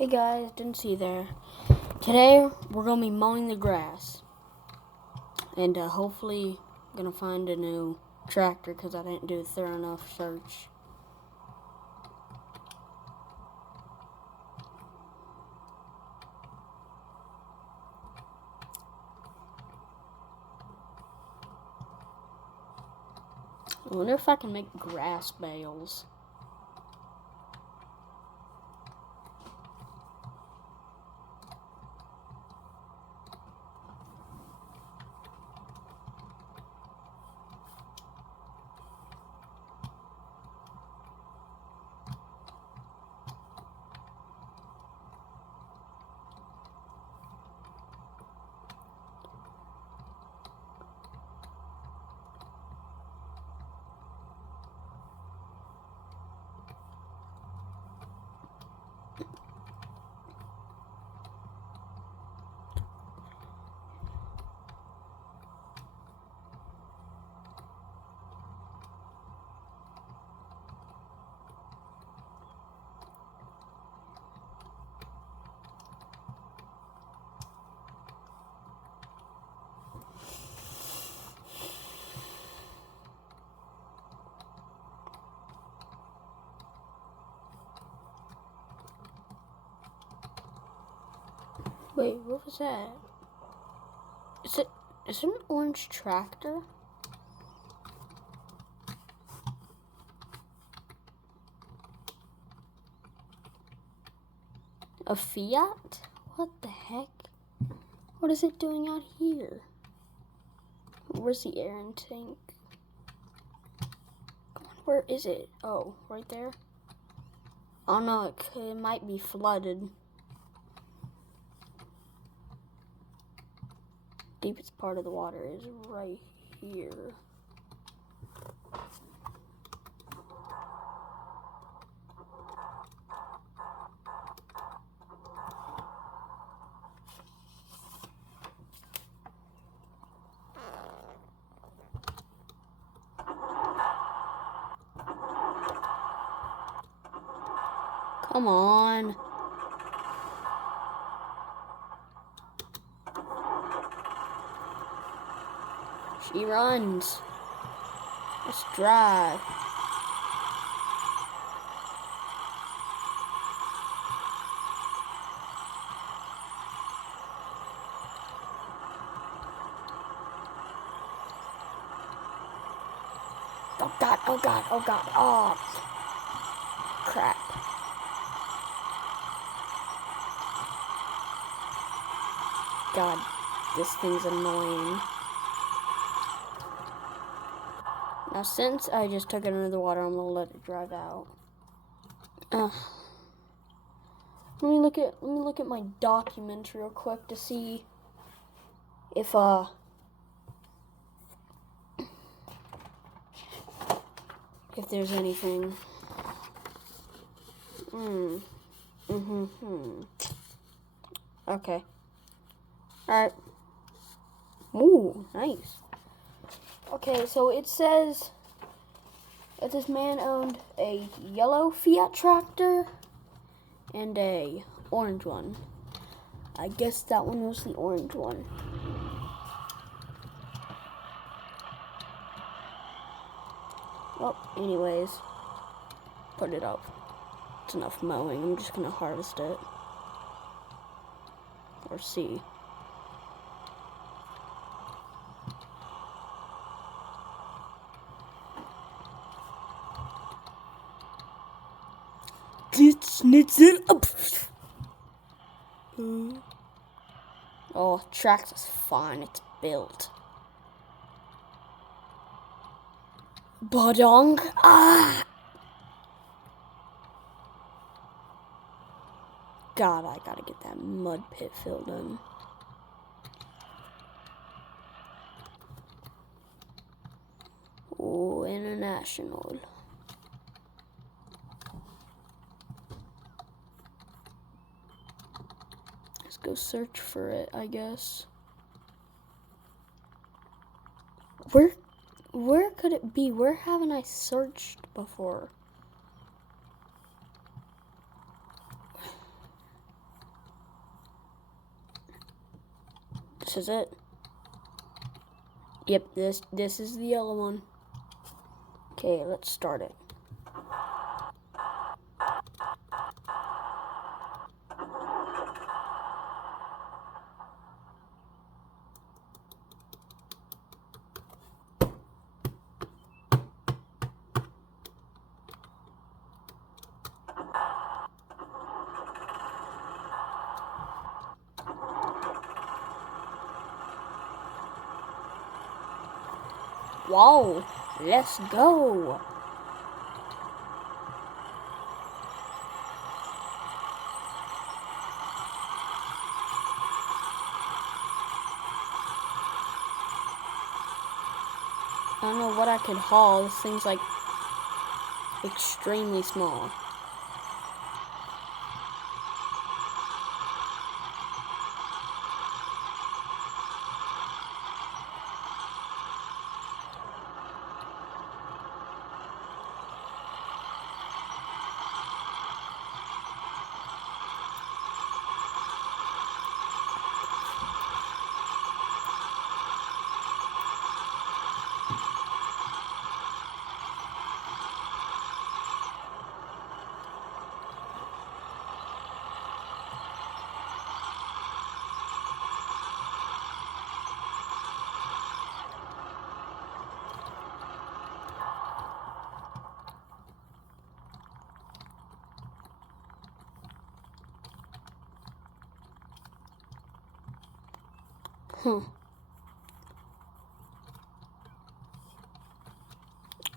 Hey guys, didn't see you there. Today we're gonna be mowing the grass, and hopefully gonna find a new tractor because I didn't do a thorough enough search. I wonder if I can make grass bales. Wait, what was that? Is it an orange tractor? A Fiat? What the heck? What is it doing out here? Where's the air tank? Come on, where is it? Oh, right there? Oh no, it might be flooded. Deepest part of the water is right here. Come on. She runs. Let's drive. Oh god, oh god, oh god, oh crap. God, this thing's annoying. Now since I just took it under the water, I'm gonna let it drive out. Let me look at my documents real quick to see if there's anything. Okay. Alright. Ooh, nice. Okay, so it says that this man owned a yellow Fiat tractor and a orange one. I guess that one was the orange one. Well, anyways, put it up. It's enough mowing. I'm just gonna harvest it. Or see. Oh, tractor's fine. It's built. Badong. Ah! God, I gotta get that mud pit filled in. Oh, international. Let's go search for it, I guess. Where could it be? Where haven't I searched before? This is it. Yep, this is the yellow one. Okay, let's start it. Wow, let's go. I don't know what I could haul. This thing's like extremely small.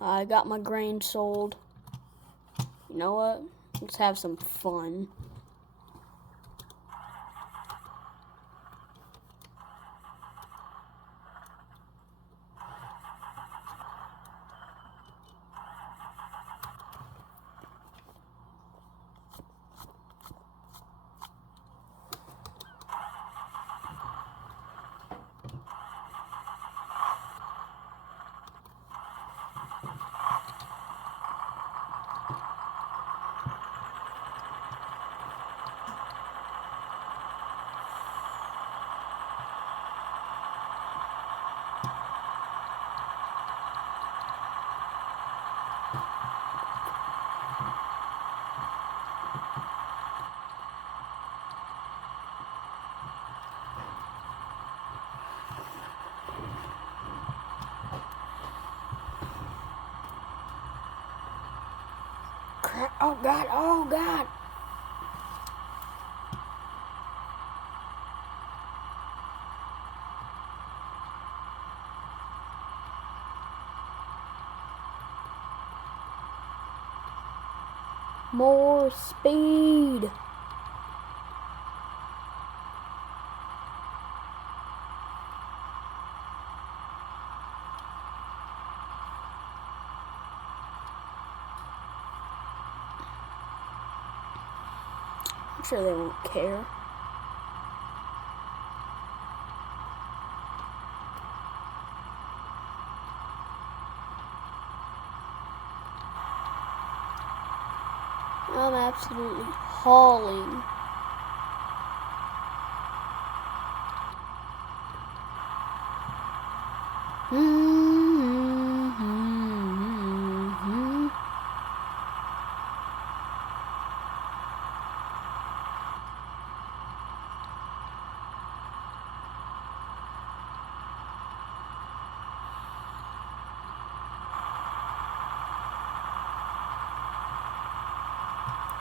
I got my grain sold. You know what? Let's have some fun. Crap. Oh God, oh God. More speed. I'm sure they won't care. I'm absolutely hauling.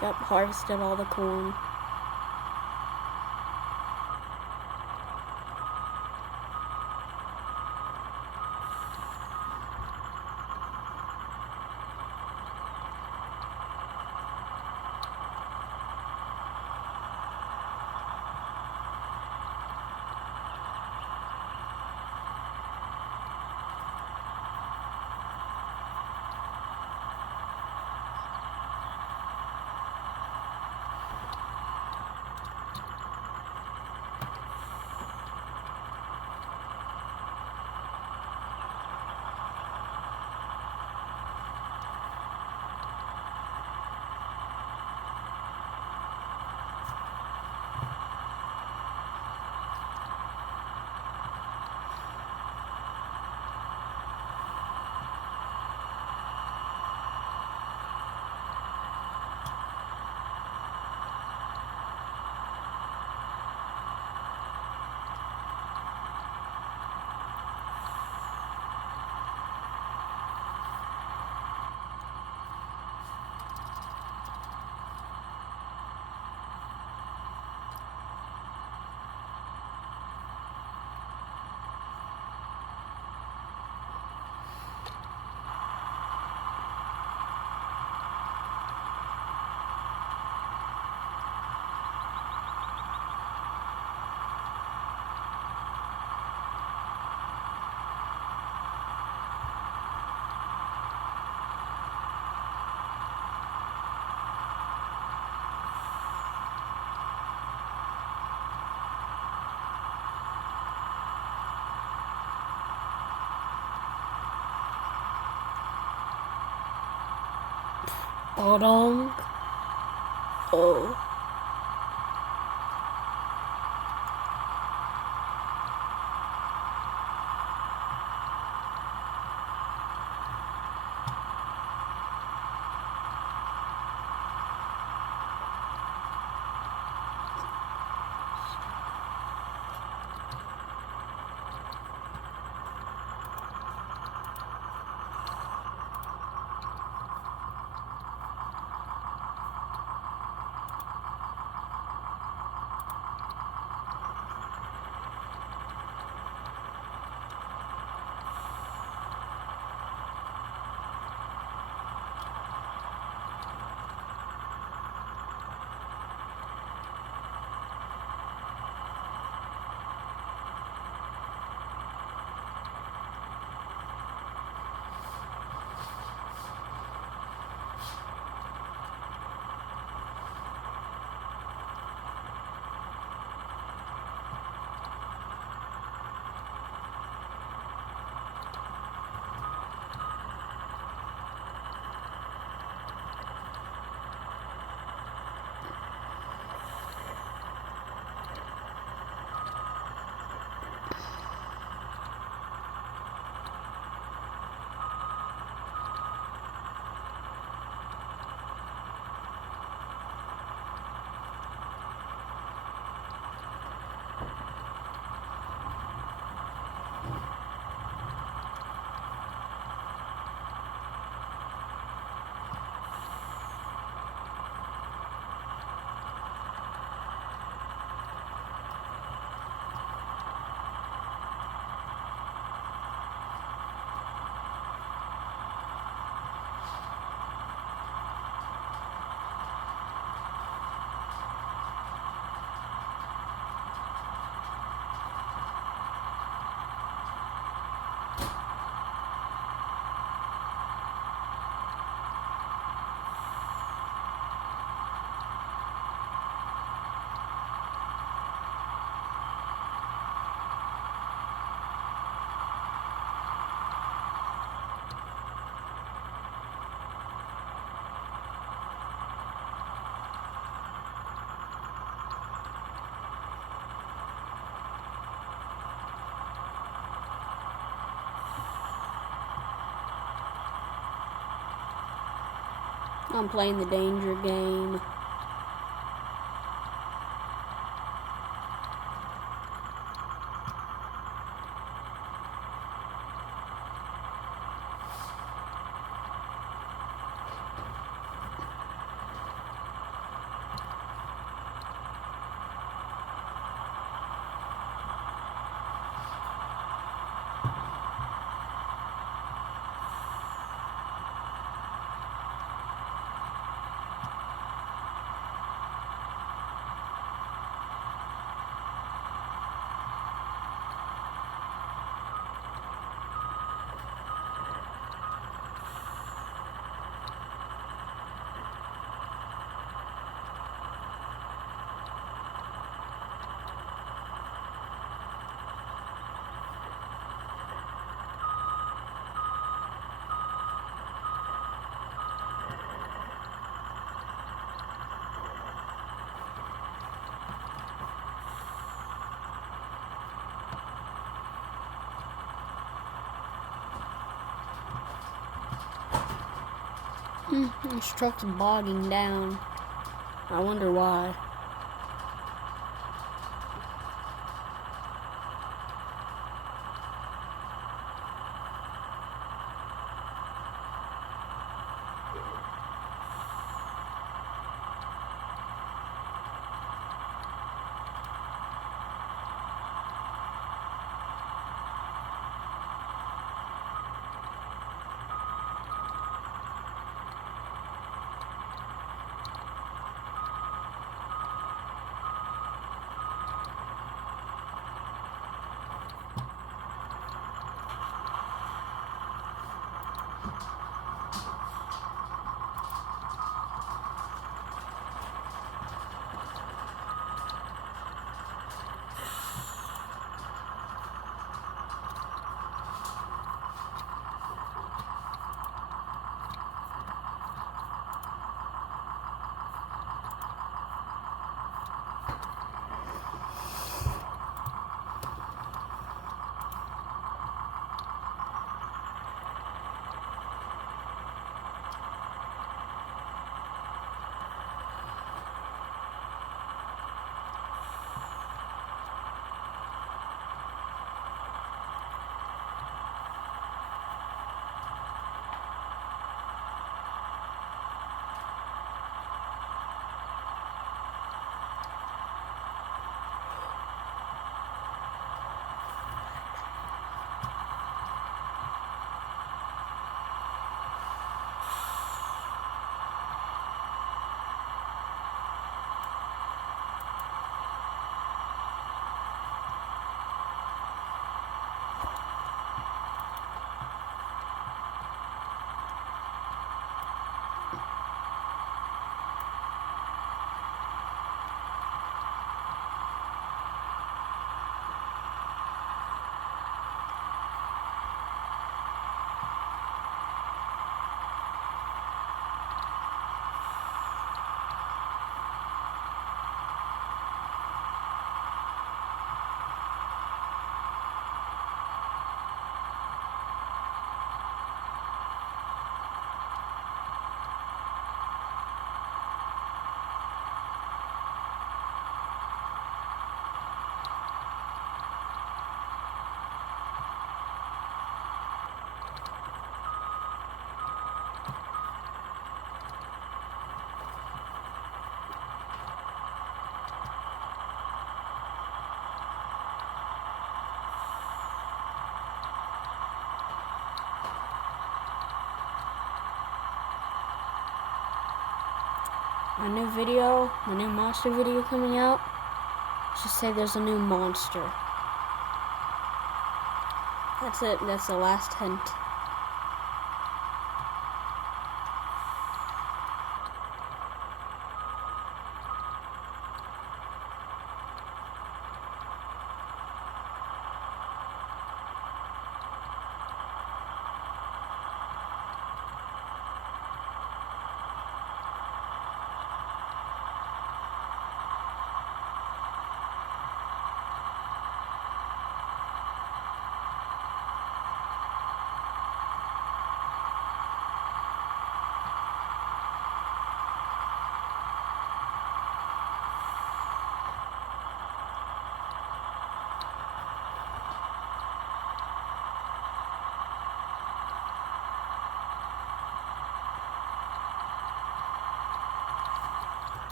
Yep, harvested all the corn. Badong. Oh. I'm playing the danger game. This truck's bogging down. I wonder why. a new video, a new monster video coming out. Let's just say there's a new monster. That's it. That's the last hint.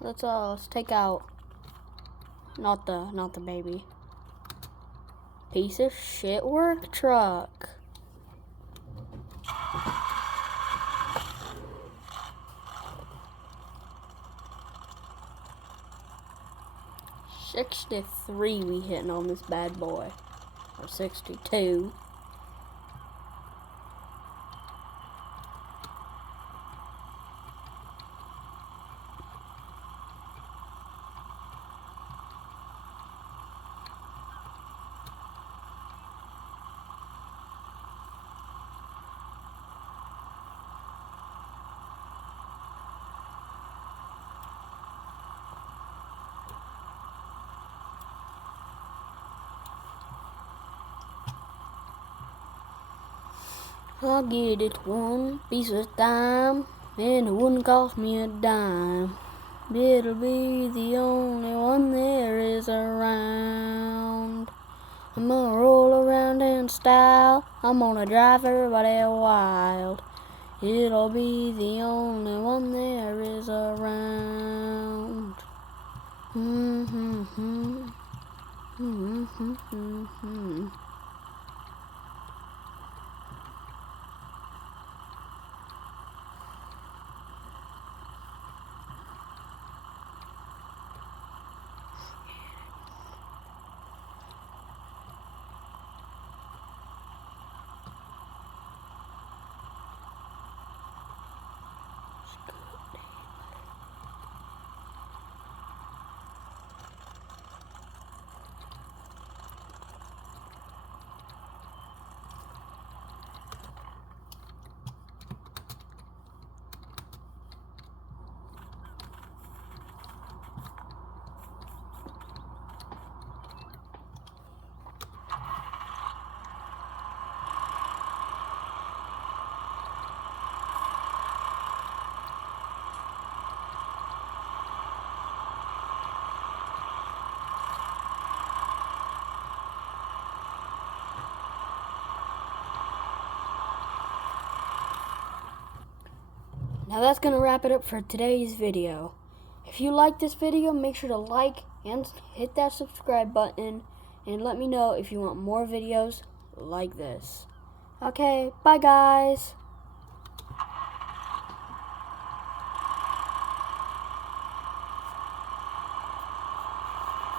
Let's take out not the baby. Piece of shit work truck. $63 we hitting on this bad boy. Or 62. I'll get it one piece of time, and it wouldn't cost me a dime. It'll be the only one there is around. I'm gonna roll around in style, I'm gonna drive everybody wild. It'll be the only one there is around. Now that's gonna wrap it up for today's video. If you like this video, make sure to like and hit that subscribe button, and let me know if you want more videos like this. Okay, bye guys.